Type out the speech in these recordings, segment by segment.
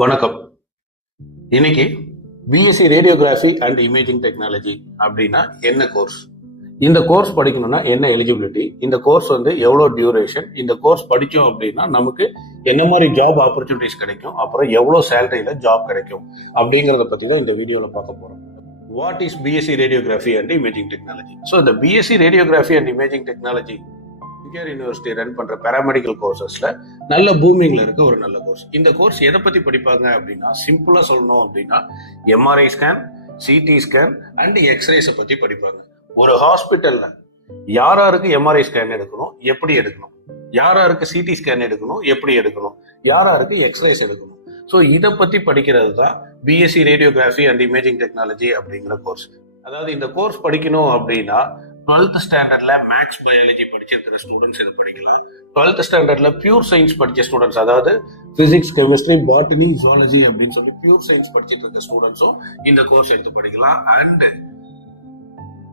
வணக்கம். இன்னைக்கு BSc radiography and imaging technology அப்படின்னா என்ன கோர்ஸ், இந்த கோர்ஸ் படிக்கணும்னா என்ன எலிஜிபிலிட்டி, இந்த கோர்ஸ் எவ்வளோ டியூரேஷன், இந்த கோர்ஸ் படித்தோம் அப்படின்னா நமக்கு என்ன மாதிரி ஜாப் ஆப்பர்ச்சுனிட்டிஸ் கிடைக்கும், அப்புறம் எவ்வளோ சேலரியில ஜாப் கிடைக்கும் அப்படிங்கிறத பற்றி தான் இந்த வீடியோவில் பார்க்க போகிறோம். What is BSc radiography and imaging technology? So இந்த BSc radiography and imaging technology MGR university run பண்ற பேராமெடிக்கல் கோர்சஸ்ல நல்ல பூமிங்ல இருக்க ஒரு நல்ல கோர்ஸ். இந்த கோர்ஸ் எதை பத்தி படிப்பாங்க அப்படின்னா, சிம்பிளா சொல்லணும் அப்படின்னா MRI scan, CT scan and எக்ஸ்ரேஸை பத்தி படிப்பாங்க. ஒரு ஹாஸ்பிட்டல்ல யாராருக்கு எம்ஆர்ஐ ஸ்கேன் எடுக்கணும், எப்படி எடுக்கணும், யாராருக்கு சிடி ஸ்கேன் எடுக்கணும், எப்படி எடுக்கணும், யாராருக்கு எக்ஸ்ரேஸ் எடுக்கணும். ஸோ இதை பத்தி படிக்கிறது தான் BSc radiography and imaging technology அப்படிங்கிற கோர்ஸ். அதாவது இந்த கோர்ஸ் படிக்கணும் அப்படின்னா 12th ஸ்டாண்டர்ட்ல மேக்ஸ் பயாலஜி படிச்சிருக்கிற ஸ்டூடெண்ட்ஸ் இது படிக்கலாம். 12th ஸ்டாண்டர்ட்ல பியூர் சயின்ஸ் படிச்ச ஸ்டூடெண்ட்ஸ், அதாவது பிசிக்ஸ், கெமிஸ்ட்ரி, பாட்டனி, ஜுவாலஜி அப்படின்னு சொல்லி பியூர் சயின்ஸ் படிச்சிட்டு இருக்க ஸ்டூடெண்ட்ஸும் இந்த கோர்ஸ் எடுத்து படிக்கலாம். அண்ட்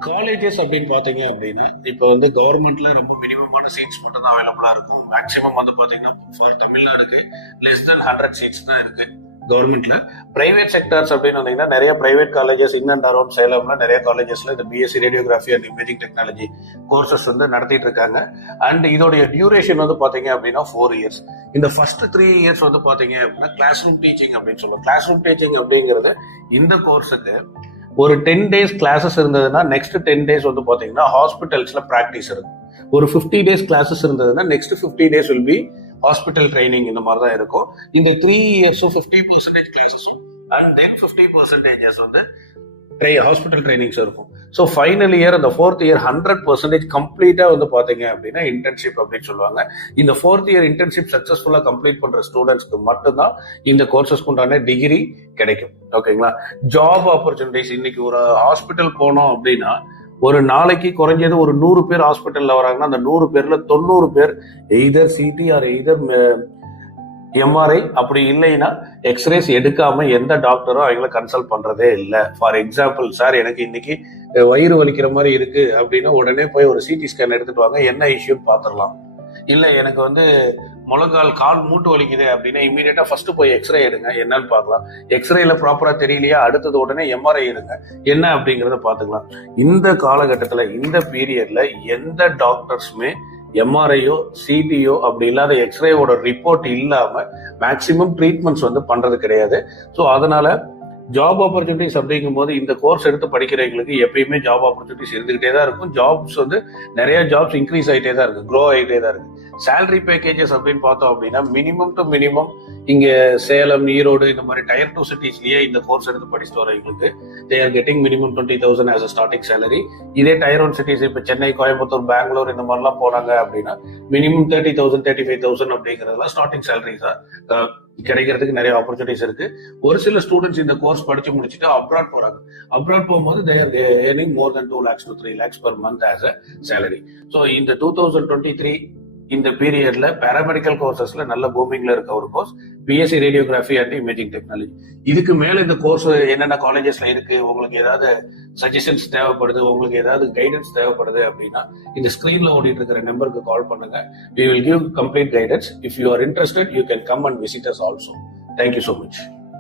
காலேஜஸ் அப்படின்னு பாத்தீங்க அப்படின்னா இப்போ கவர்மெண்ட்ல ரொம்ப மினிமமான சீட்ஸ் மட்டும் தான் அவைலபிளா இருக்கும். மேக்சிமம் பாத்தீங்கன்னா ஃபார் தமிழ்நாடுக்கு லெஸ் தென் 100 சீட்ஸ் தான் இருக்கு கவர்மெண்ட்ல. பிரைவேட் செக்டர்ஸ் அப்படின்னு வந்தீங்கன்னா நிறைய private colleges in and around சேலம்ல நிறைய காலேஜஸ்ல இந்த BSc radiography and imaging technology courses நடத்திட்டு இருக்காங்க. அண்ட் இதோடைய டியூரேஷன் பாத்தீங்க அப்படின்னா 4 இயர்ஸ். இந்த ஃபர்ஸ்ட் 3 இயர்ஸ் பாத்தீங்க அப்படின்னா கிளாஸ் ரூம் டீச்சிங் அப்படின்னு சொல்லுவோம். கிளாஸ் ரூம் டீச்சிங் அப்படிங்கிறது இந்த கோர்ஸுக்கு ஒரு 10 days கிளாஸஸ் இருந்ததுன்னா நெக்ஸ்ட் 10 days பாத்தீங்கன்னா ஹாஸ்பிட்டல்ஸ்ல பிராக்டிஸ் இருக்கும். ஒரு 50 days கிளாஸஸ் இருந்ததுன்னா next 50 days will be hospital training. இந்த மாதிரி தான் இருக்கும். இந்த 3 இயர்ஸும் 50% கிளாஸஸும் அண்ட் தென் 50% ஹாஸ்பிட்டல் ட்ரைனிங்ஸ் இருக்கும். ஸோ ஃபைனல் இயர் அந்த 4th இயர் 100% கம்ப்ளீட்டா பாத்தீங்க அப்படின்னா இன்டர்ன்ஷிப் அப்படின்னு சொல்லுவாங்க. இந்த 4th இயர் இன்டர்ன்ஷிப் சக்சஸ்ஃபுல்லா கம்ப்ளீட் பண்ற ஸ்டூடெண்ட்ஸ்க்கு மட்டும்தான் இந்த கோர்சஸ்க்கு உண்டான டிகிரி கிடைக்கும். ஓகேங்களா? ஜாப் ஆப்பர்ச்சுனிட்டிஸ், இன்னைக்கு ஒரு ஹாஸ்பிட்டல் போனோம் அப்படின்னா ஒரு நாளைக்கு குறைஞ்சது ஒரு 100 பேர் ஹாஸ்பிட்டல்ல வராங்கன்னா அந்த 100 பேர்ல 90 பேர் either CT or either MRI, அப்படி இல்லைன்னா எக்ஸ்ரேஸ் எடுக்காம எந்த டாக்டரும் அவங்கள கன்சல்ட் பண்றதே இல்லை. ஃபார் எக்ஸாம்பிள், சார் எனக்கு இன்னைக்கு வயிறு வலிக்கிற மாதிரி இருக்கு அப்படின்னா உடனே போய் ஒரு சிடி ஸ்கேன் எடுத்துட்டு வாங்க, என்ன இஷ்யூன்னு பாத்துடலாம். இல்ல எனக்கு முழங்கால் கால் மூட்டு வலிக்குது அப்படின்னா இமீடியட்டா ஃபர்ஸ்ட் போய் எக்ஸ்ரே எடுங்க, என்னன்னு பார்க்கலாம். எக்ஸ்ரேல ப்ராப்பரா தெரியலையா, அடுத்தது உடனே எம்ஆர்ஐ எடுங்க, என்ன அப்படிங்கறத பாத்துக்கலாம். இந்த காலகட்டத்துல இந்த பீரியட்ல எந்த டாக்டர்ஸுமே எம்ஆர்ஐயோ சிடியோ அப்படி இல்லாத எக்ஸ்ரேவோட ரிப்போர்ட் இல்லாம மேக்சிமம் ட்ரீட்மெண்ட்ஸ் பண்றது கிடையாது. ஸோ அதனால ஜாப் ஆப்பர்ச்சுனிட்டிஸ் அப்படிங்கும் போது இந்த கோர்ஸ் எடுத்து படிக்கிறவங்களுக்கு எப்பயுமே ஜாப் ஆப்பர்ச்சுனிட்டிஸ் இருந்துகிட்டே தான் இருக்கும். ஜாப்ஸ் நிறைய ஜாப்ஸ் இன்க்ரீஸ் ஆகிட்டே தான் இருக்கு, க்ரோ ஆகிட்டே தான் இருக்கு. சேலரி பேக்கேஜஸ் அப்படின்னு பார்த்தோம் அப்படின்னா மினிமம் டு மினிமம் இங்க சேலம், ஈரோடு இந்த மாதிரி Tier 2 சிட்டிஸ்லயே இந்த கோர்ஸ் எடுத்து படிச்சுட்டு வரவங்களுக்கு they are getting minimum 20,000 as a starting salary. இதே Tier 1 சிட்டிஸ் இப்ப சென்னை, கோயம்புத்தூர், பெங்களூர் இந்த மாதிரிலாம் போனாங்க அப்படின்னா மினிமம் 30,000 35,000 அப்படிங்கிறதுலாம் ஸ்டார்டிங் சேலரிஸா கிடைக்கிறதுக்கு நிறைய ஆப்பர்ச்சுனிட்டிஸ் இருக்கு. ஒரு சில ஸ்டூடெண்ட்ஸ் இந்த கோர்ஸ் படிச்சு முடிச்சுட்டு அப்ராட் போறாங்க. அப்ராட் போகும்போது they are earning more than 2 lakhs to 3 lakhs per month as a salary. So இந்த 2023 இந்த பீரியட்ல பேராமெடிக்கல் கோர்சஸ்ல நல்ல பூமிங்ல இருக்க ஒரு course BSc radiography and imaging technology. இதுக்கு மேல இந்த கோர்ஸ் என்னென்ன காலேஜஸ்ல இருக்கு, உங்களுக்கு ஏதாவது சஜஷன்ஸ் தேவைப்படுது, உங்களுக்கு ஏதாவது கைடன்ஸ் தேவைப்படுது அப்படின்னா இந்த ஸ்கிரீன்ல ஓடிட்டு இருக்கிற நம்பருக்கு கால் பண்ணுங்க. We will give complete guidance. If you are interested, you can come and visit us also. Thank you so much.